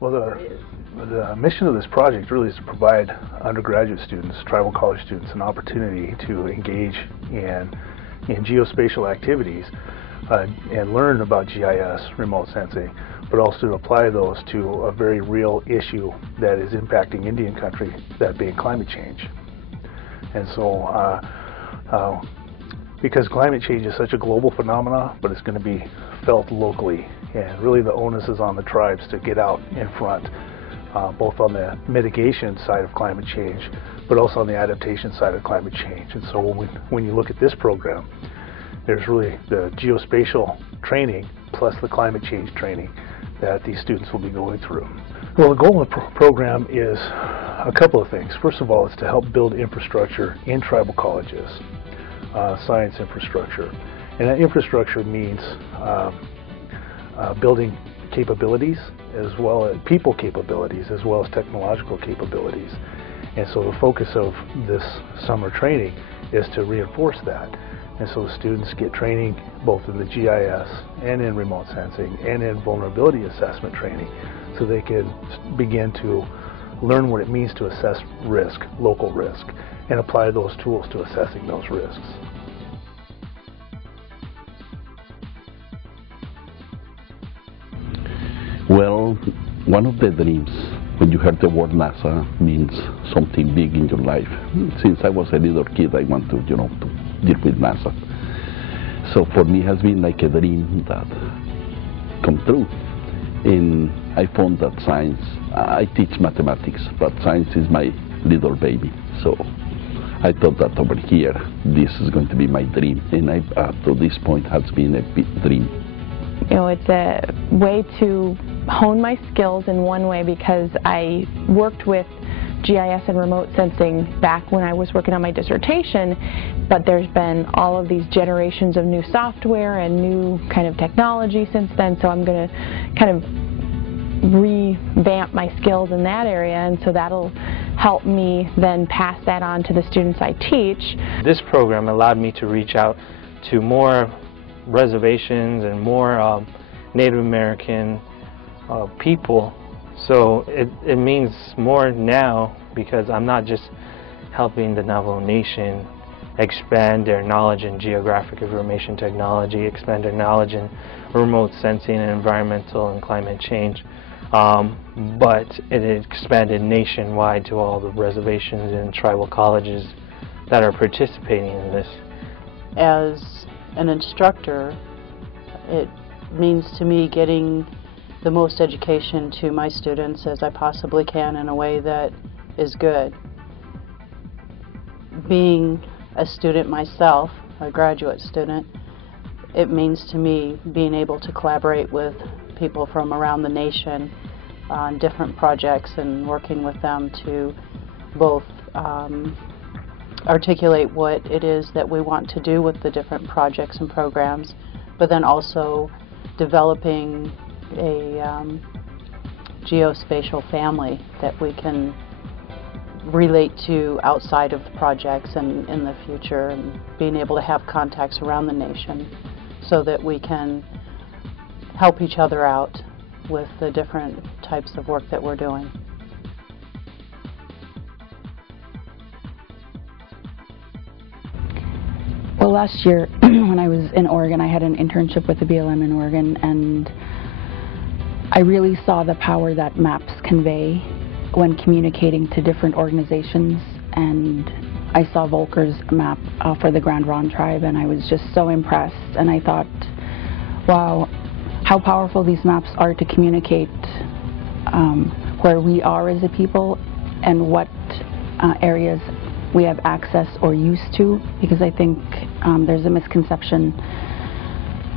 Well, the mission of this project really is to provide undergraduate students, tribal college students, an opportunity to engage in geospatial activities and learn about GIS, remote sensing, but also to apply those to a very real issue that is impacting Indian country, that being climate change. And so, because climate change is such a global phenomenon, but it's going to be felt locally, and really the onus is on the tribes to get out in front, both on the mitigation side of climate change, but also on the adaptation side of climate change. And so when you look at this program, there's really the geospatial training plus the climate change training that these students will be going through. Well, the goal of the program is a couple of things. First of all, it's to help build infrastructure in tribal colleges, science infrastructure. And that infrastructure means building capabilities, as well as people capabilities, as well as technological capabilities. And so the focus of this summer training is to reinforce that. And so the students get training both in the GIS and in remote sensing and in vulnerability assessment training, so they can begin to learn what it means to assess risk, local risk, and apply those tools to assessing those risks. Well, one of the dreams when you heard the word NASA means something big in your life. Since I was a little kid, I want to, to deal with NASA. So for me, it has been like a dream that come true. And I found that science, I teach mathematics, but science is my little baby. So I thought that over here, this is going to be my dream. And up to this point, has been a big dream. It's a way to hone my skills in one way, because I worked with GIS and remote sensing back when I was working on my dissertation, but there's been all of these generations of new software and new kind of technology since then, so I'm going to kind of revamp my skills in that area, and so that'll help me then pass that on to the students I teach. This program allowed me to reach out to more reservations and more Native American people. So it means more now, because I'm not just helping the Navajo Nation expand their knowledge in geographic information technology, expand their knowledge in remote sensing and environmental and climate change, but it expanded nationwide to all the reservations and tribal colleges that are participating in this. As an instructor, it means to me getting the most education to my students as I possibly can in a way that is good. Being a student myself, a graduate student, it means to me being able to collaborate with people from around the nation on different projects and working with them to both articulate what it is that we want to do with the different projects and programs, but then also developing a geospatial family that we can relate to outside of the projects and in the future, and being able to have contacts around the nation so that we can help each other out with the different types of work that we're doing. Well, last year when I was in Oregon, I had an internship with the BLM in Oregon, and I really saw the power that maps convey when communicating to different organizations. And I saw Volker's map for the Grand Ronde tribe, and I was just so impressed. And I thought, wow, how powerful these maps are to communicate where we are as a people and what areas we have access or used to, because I think there's a misconception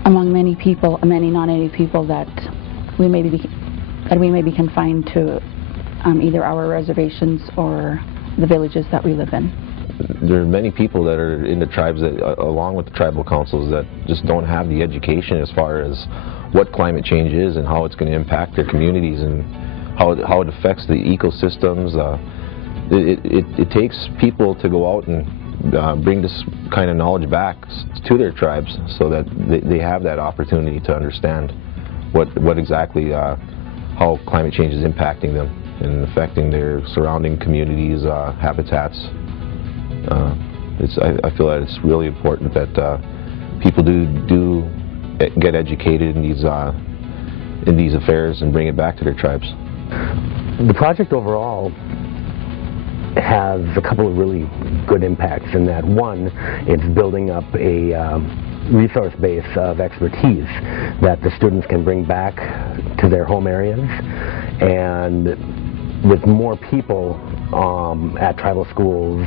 among many people, many non-native people, that we may be confined to either our reservations or the villages that we live in. There are many people that are in the tribes that, along with the tribal councils, that just don't have the education as far as what climate change is and how it's going to impact their communities and how it affects the ecosystems. It takes people to go out and bring this kind of knowledge back to their tribes so that they have that opportunity to understand what exactly how how climate change is impacting them and affecting their surrounding communities, habitats. I feel that it's really important that people do get educated in these affairs and bring it back to their tribes. The project overall has a couple of really good impacts in that, one, it's building up a resource base of expertise that the students can bring back to their home areas, and with more people at tribal schools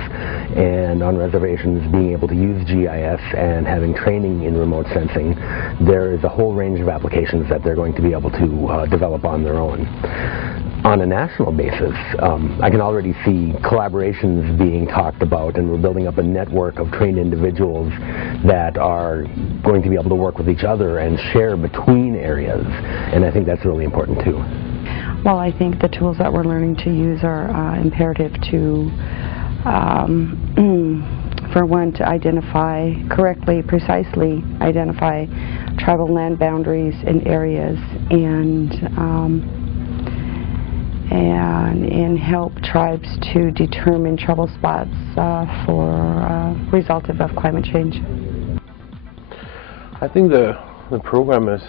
and on reservations being able to use GIS and having training in remote sensing, there is a whole range of applications that they're going to be able to develop on their own. On a national basis, I can already see collaborations being talked about, and we're building up a network of trained individuals that are going to be able to work with each other and share between areas, and I think that's really important too. Well, I think the tools that we're learning to use are imperative to, for one, to identify correctly, precisely identify tribal land boundaries in areas, and help tribes to determine trouble spots resultive of climate change. I think the program is,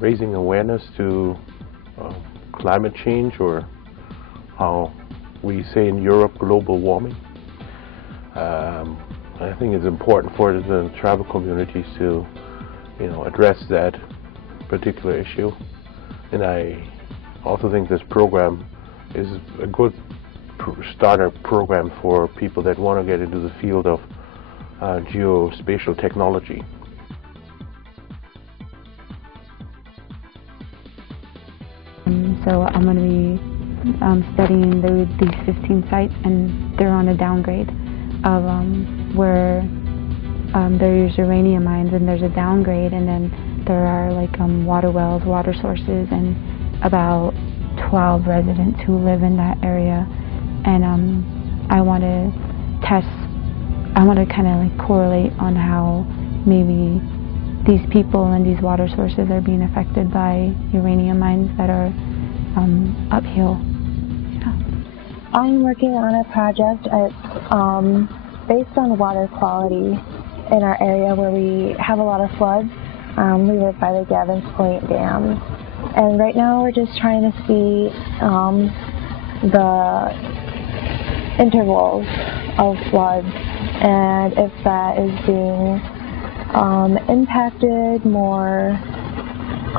raising awareness to climate change, or how we say in Europe, global warming. I think it's important for the tribal communities to, address that particular issue. And I also think this program is a good starter program for people that want to get into the field of geospatial technology. So I'm going to be studying these 15 sites, and they're on a downgrade of where there's uranium mines, and there's a downgrade, and then there are like water wells, water sources, and about 12 residents who live in that area. And I want to kind of like correlate on how maybe these people and these water sources are being affected by uranium mines that are uphill. Yeah. I'm working on a project based on water quality in our area where we have a lot of floods. We live by the Gavins Point Dam, and right now we're just trying to see the intervals of floods and if that is being impacted more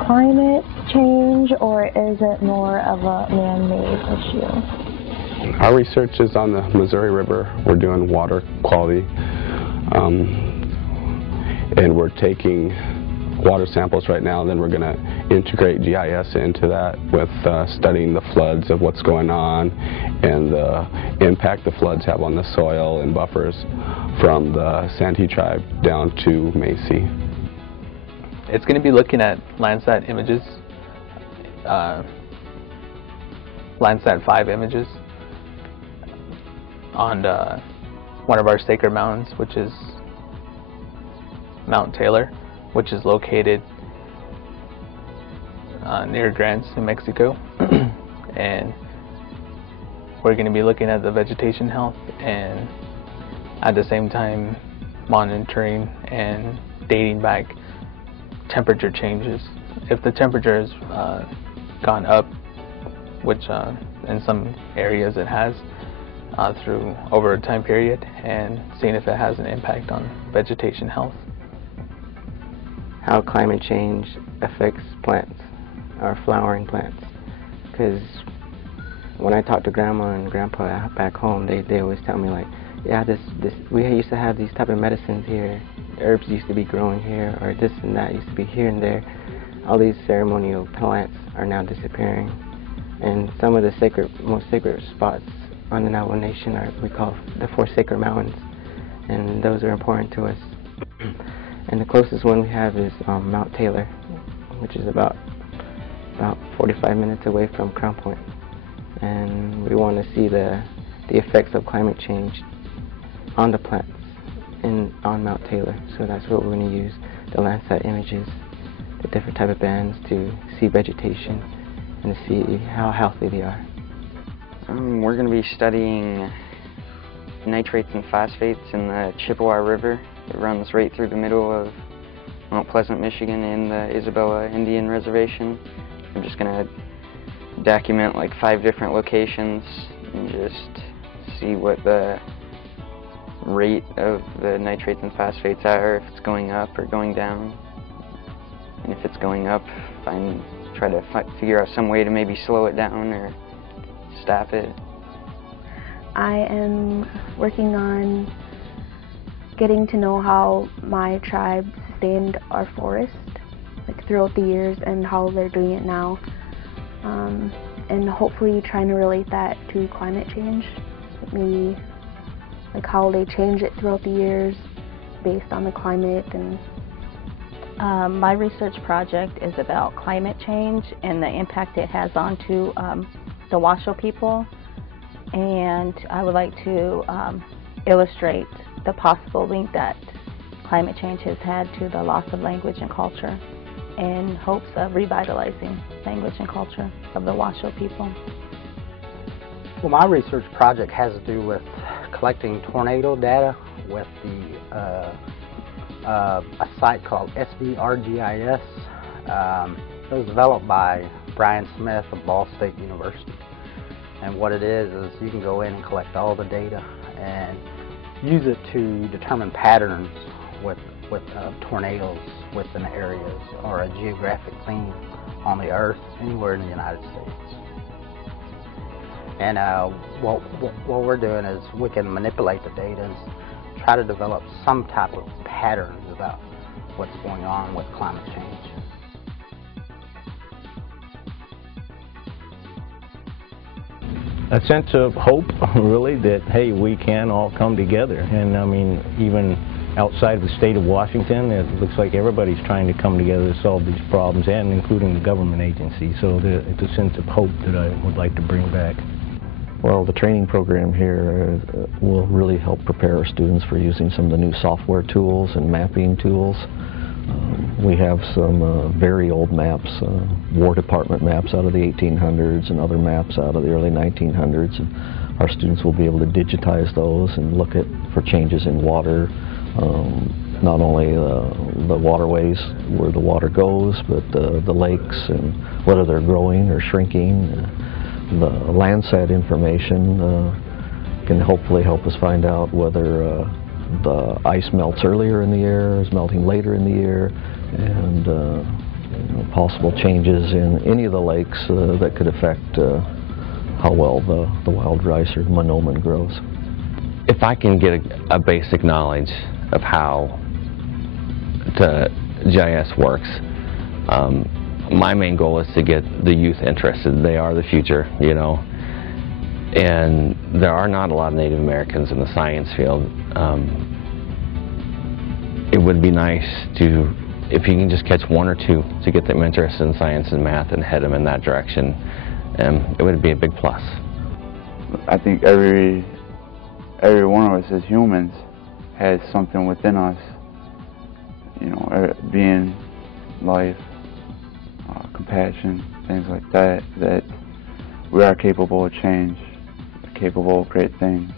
climate change, or is it more of a man-made issue? Our research is on the Missouri River. We're doing water quality, and we're taking water samples right now, and then we're going to integrate GIS into that with studying the floods of what's going on and the impact the floods have on the soil and buffers from the Santee tribe down to Macy. It's going to be looking at Landsat images, Landsat 5 images on one of our sacred mountains, which is Mount Taylor, which is located near Grants, New Mexico. And we're going to be looking at the vegetation health, and at the same time monitoring and dating back temperature changes. If the temperature has gone up, which in some areas it has through over a time period, and seeing if it has an impact on vegetation health. How climate change affects plants, or flowering plants. Because when I talk to Grandma and Grandpa back home, they always tell me, like, yeah, we used to have these type of medicines here, herbs used to be growing here, or this and that used to be here and there. All these ceremonial plants are now disappearing. And some of the most sacred spots on the Navajo Nation we call the 4 sacred mountains, and those are important to us. And the closest one we have is Mount Taylor, which is about 45 minutes away from Crown Point. And we want to see the effects of climate change on the plants on Mount Taylor. So that's what we're going to use the Landsat images to different type of bands to see vegetation and to see how healthy they are. We're going to be studying nitrates and phosphates in the Chippewa River. It runs right through the middle of Mount Pleasant, Michigan in the Isabella Indian Reservation. I'm just going to document like 5 different locations and just see what the rate of the nitrates and phosphates are, if it's going up or going down. And if it's going up, try to figure out some way to maybe slow it down or stop it. I am working on getting to know how my tribe sustained our forest throughout the years and how they're doing it now, and hopefully trying to relate that to climate change, maybe like how they change it throughout the years based on the climate. And my research project is about climate change and the impact it has onto the Washoe people, and I would like to illustrate the possible link that climate change has had to the loss of language and culture in hopes of revitalizing language and culture of the Washoe people. Well, my research project has to do with collecting tornado data with a site called SVRGIS. It was developed by Brian Smith of Ball State University. And what it is you can go in and collect all the data and use it to determine patterns with tornadoes within areas or a geographic theme on the earth anywhere in the United States. And what we're doing is we can manipulate the data and try to develop some type of patterns about what's going on with climate change. A sense of hope, really, that, hey, we can all come together. And I mean, even outside of the state of Washington, it looks like everybody's trying to come together to solve these problems, and including the government agencies. So it's a sense of hope that I would like to bring back. Well, the training program here will really help prepare our students for using some of the new software tools and mapping tools. We have some very old maps, War Department maps out of the 1800s and other maps out of the early 1900s. And our students will be able to digitize those and look for changes in water, not only the waterways where the water goes, but the lakes and whether they're growing or shrinking. The Landsat information can hopefully help us find out whether the ice melts earlier in the year, is melting later in the year, and possible changes in any of the lakes that could affect how well the wild rice or monoman grows. If I can get a basic knowledge of how the GIS works, my main goal is to get the youth interested. They are the future, you know, and there are not a lot of Native Americans in the science field. It would be nice to, if you can just catch 1 or 2 to get them interested in science and math and head them in that direction, it would be a big plus. I think every one of us as humans has something within us, you know, being, life, compassion, things like that, that we are capable of change, capable of great things.